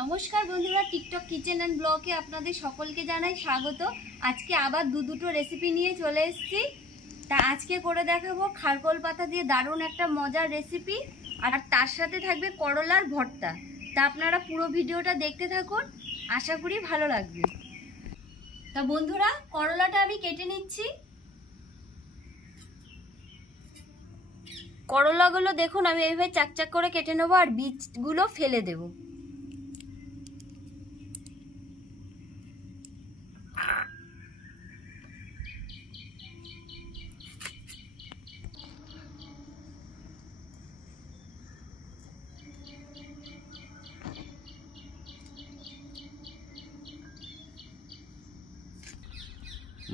নমস্কার বন্ধুরা, TikTok kitchen and ব্লগে আপনাদের সকলকে জানাই স্বাগত। আজকে আবার দুটো রেসিপি নিয়ে চলে এসেছি। তা আজকে করে দেখাবো খারকোল পাতা দিয়ে দারুণ একটা মজার রেসিপি, আর তার সাথে থাকবে করলার ভর্তা। তা আপনারা পুরো ভিডিওটা দেখতে থাকুন, আশা করি ভালো লাগবে। তা বন্ধুরা, করলাটা আমি কেটে নিচ্ছি। করলাগুলো দেখুন আমি এইভাবে চাকচাক করে কেটে নেবো, আর বীজগুলো ফেলে দেবো।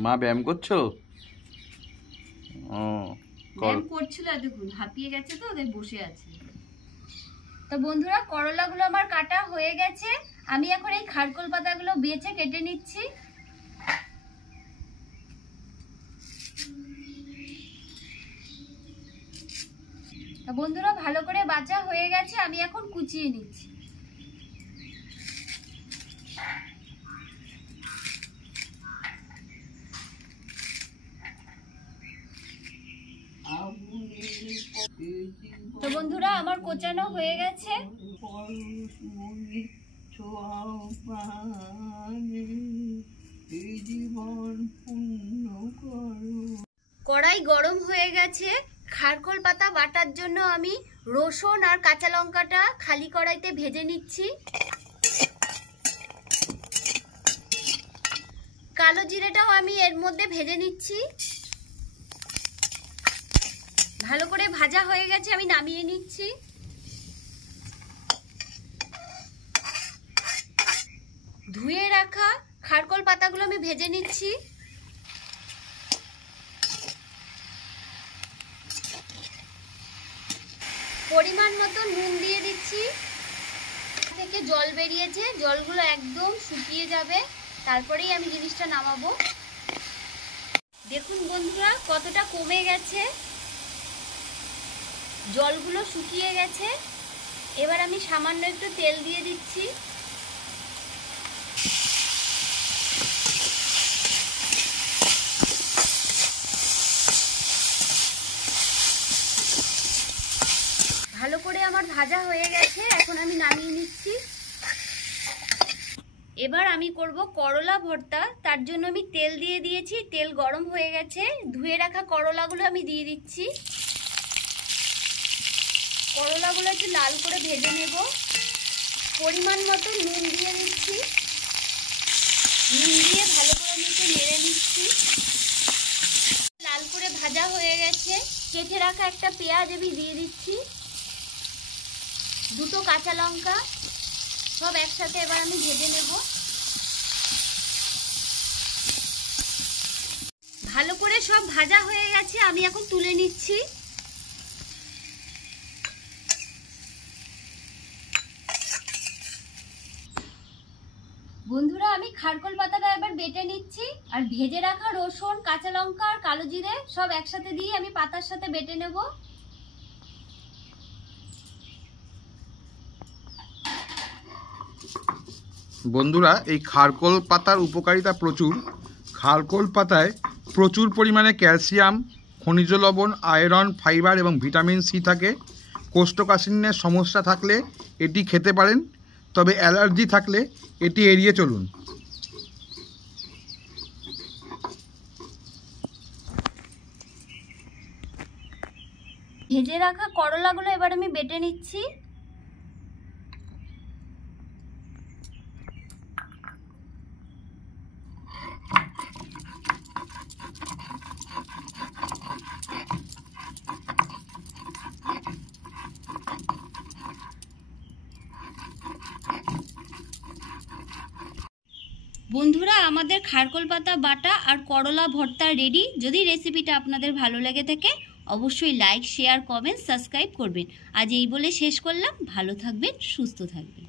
মা ব্যায়াম করছো? ব্যায়াম করছিল, দেখুন হাঁপিয়ে গেছে তো, তাই বসে আছে। তো বন্ধুরা, করলাগুলো আমার কাটা হয়ে গেছে। আমি এখন এই খারকোল পাতাগুলো বেছে কেটে নিচ্ছি। তো বন্ধুরা, ভালো করে বাছা হয়ে গেছে, আমি এখন কুচিয়ে নিচ্ছি। তো বন্ধুরা, আমার কোচানো হয়ে গেছে। কড়াই গরম হয়ে গেছে। খারকোল পাতা বাটার জন্য আমি রসুন আর কাঁচা লঙ্কাটা খালি কড়াইতে ভেজে নিচ্ছি। কালো জিরেটাও আমি এর মধ্যে ভেজে নিচ্ছি। ভালো করে ভাজা হয়ে গেছে, আমি নামিয়ে নিচ্ছি। ধুয়ে রাখা খারকোল পাতাগুলো আমি ভেজে নিচ্ছি। পরিমাণ মতো নুন দিয়ে দিচ্ছি। থেকে জল বেরিয়েছে, জলগুলো একদম শুকিয়ে যাবে, তারপরেই আমি জিনিসটা নামাবো। দেখুন বন্ধুরা, কতটা কমে গেছে, জলগুলো শুকিয়ে গেছে। এবার আমি সামান্য একটু তেল দিয়ে দিচ্ছি। ভালো করে আমার ভাজা হয়ে গেছে, এখন আমি নামিয়ে নিচ্ছি। এবার আমি করব করলা ভর্তা। তার জন্য আমি তেল দিয়ে দিয়েছি, তেল গরম হয়ে গেছে। ধুয়ে রাখা করলাগুলো আমি দিয়ে দিচ্ছি। করলাগুলো একটু লাল করে ভেজে নেব। পরিমাণ মতো নুন দিয়ে দিচ্ছি। নুন দিয়ে ভালো করে আমি একটু নেড়ে নিচ্ছি। লাল করে ভাজা হয়ে গেছে। কেটে রাখা একটা পেঁয়াজ আমি দিয়ে দিচ্ছি, দুটো কাঁচা লঙ্কা, সব একসাথে এবার আমি ভেজে নেব। ভালো করে সব ভাজা হয়ে গেছে, আমি এখন তুলে নিচ্ছি। বন্ধুরা, আমি খারকোল পাতাটা এবার বেটে নিচ্ছি, আর ভেজে রাখা রসুন, কাঁচা লঙ্কা আর কালো জিরে সব একসাথে দিয়ে আমি পাতার সাথে বেটে নেব। বন্ধুরা, এই খারকোল পাতার উপকারিতা প্রচুর। খারকোল পাতায় প্রচুর পরিমাণে ক্যালসিয়াম, খনিজ লবণ, আয়রন, ফাইবার এবং ভিটামিন সি থাকে। কোষ্ঠকাঠিন্যের সমস্যা থাকলে এটি খেতে পারেন, তবে অ্যালার্জি থাকলে এটি এড়িয়ে চলুন। ভেজে রাখা করলাগুলো এবার আমি বেটে নিচ্ছি। বন্ধুরা, আমাদের খারকোল পাতা বাটা আর করলা ভর্তা রেডি। যদি রেসিপিটা আপনাদের ভালো লেগে থাকে অবশ্যই লাইক, শেয়ার, কমেন্ট, সাবস্ক্রাইব করবেন। আজ এই বলে শেষ করলাম। ভালো থাকবেন, সুস্থ থাকবেন।